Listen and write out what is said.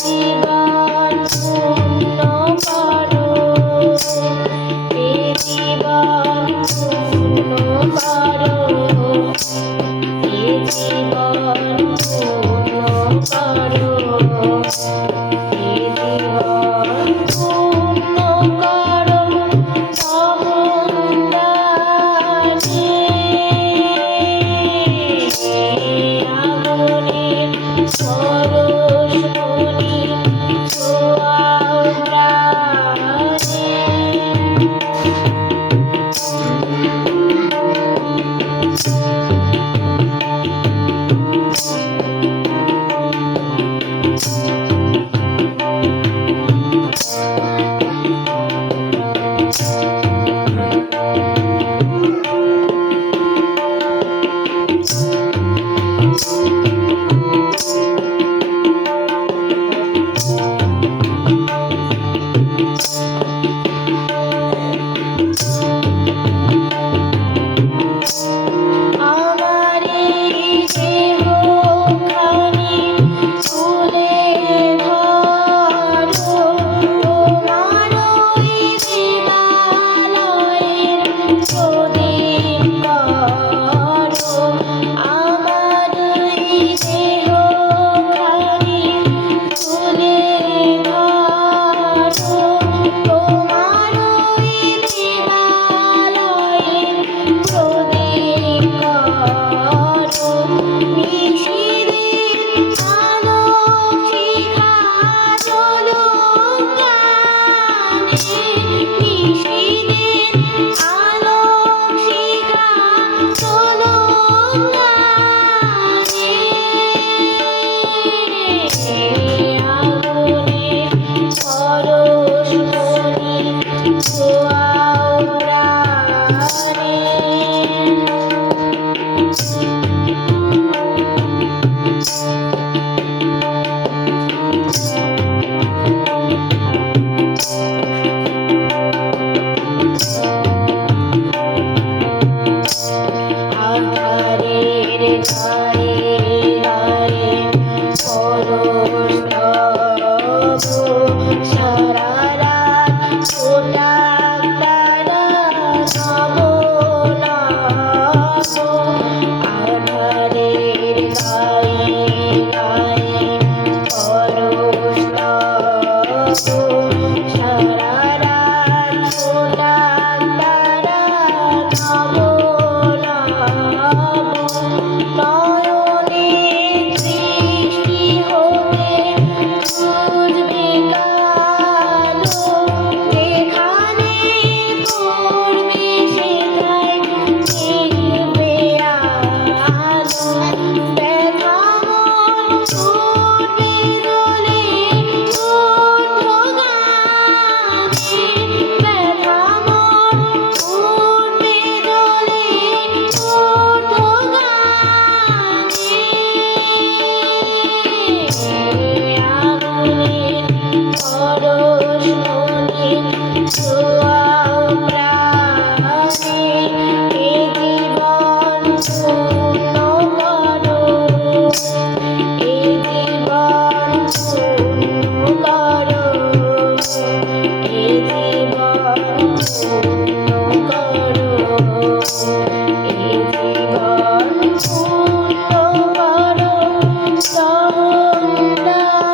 জীবন পূর্ণ Oh. Bye.